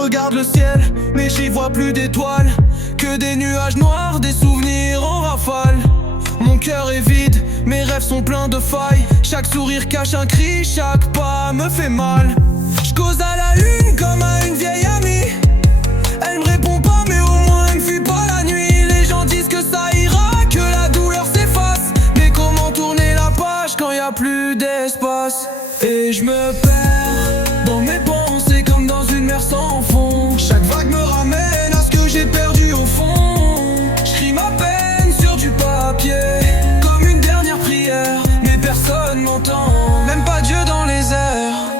regarde le ciel, mais j'y vois plus d'étoiles, que des nuages noirs, des souvenirs en rafale. Mon cœur est vide, mes rêves sont pleins de failles. Chaque sourire cache un cri, chaque pas me fait mal. Je cause à la lune comme à une vieille amie. Elle me répond pas mais au moins elle me fuit pas la nuit. Les gens disent que ça ira, que la douleur s'efface. Mais comment tourner la page quand y a plus d'espace? Et je me perds dans mes pensées comme dans une mer sans fond. Chaque vague me ramène à ce que j'ai perdu au fond. J'cris ma peine sur du papier comme une dernière prière, mais personne m'entend, même pas Dieu dans les airs.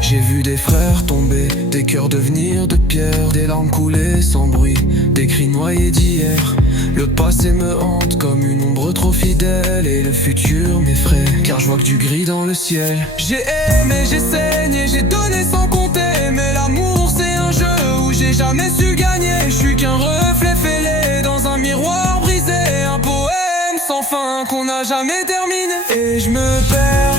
J'ai vu des frères tomber, des cœurs devenir de pierre, des larmes couler sans bruit, des cris noyés d'hier. Le passé me hante comme une ombre trop fidèle, et le futur m'effraie, car je vois que du gris dans le ciel. J'ai aimé, j'ai saigné, j'ai donné sans compter, mais l'amour c'est un jeu où j'ai jamais su gagner. Je suis qu'un reflet fêlé dans un miroir brisé, un poème sans fin qu'on n'a jamais terminé. Et je me perds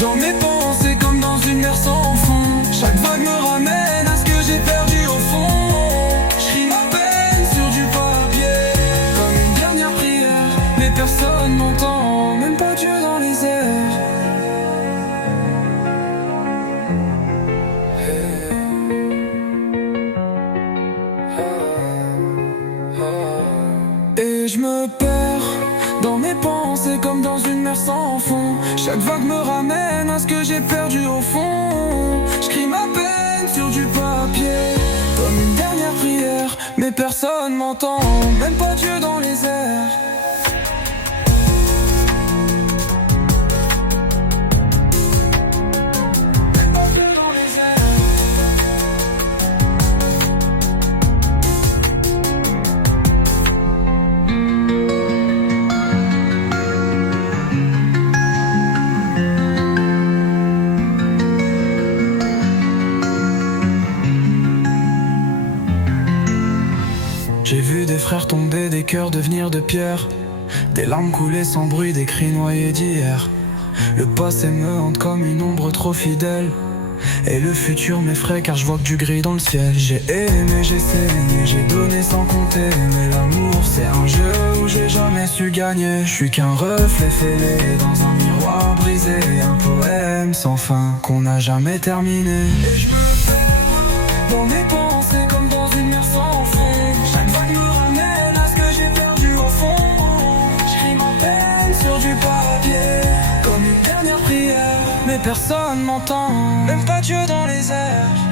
dans mes pensées comme dans une mer sans fond. Chaque vague me ramène à ce que j'ai perdu au fond. J'cris ma peine sur du papier comme une dernière prière, mais personne m'entend, même pas Dieu dans les airs. Et je me perds dans mes pensées comme dans une mer sans fond. Chaque vague me ramène à ce que j'ai perdu au fond. J'cris ma peine sur du papier comme une dernière prière, mais personne m'entend, même pas Dieu dans les airs. Même pas Dieu dans les airs. J'ai vu des frères tomber, des cœurs devenir de pierre, des larmes couler sans bruit, des cris noyés d'hier. Le passé me hante comme une ombre trop fidèle, et le futur m'effraie car je vois que du gris dans le ciel. J'ai aimé, j'ai saigné, j'ai donné sans compter, mais l'amour c'est un jeu où j'ai jamais su gagner. Je suis qu'un reflet fêlé dans un miroir brisé, un poème sans fin qu'on n'a jamais terminé. Et je me perds dans mes pensées comme dans une mer sans fond. Chaque vague me ramène à ce que j'ai perdu au fond. J'cris ma peine sur du papier comme une dernière prière, mais personne m'entend, même pas Dieu dans les airs.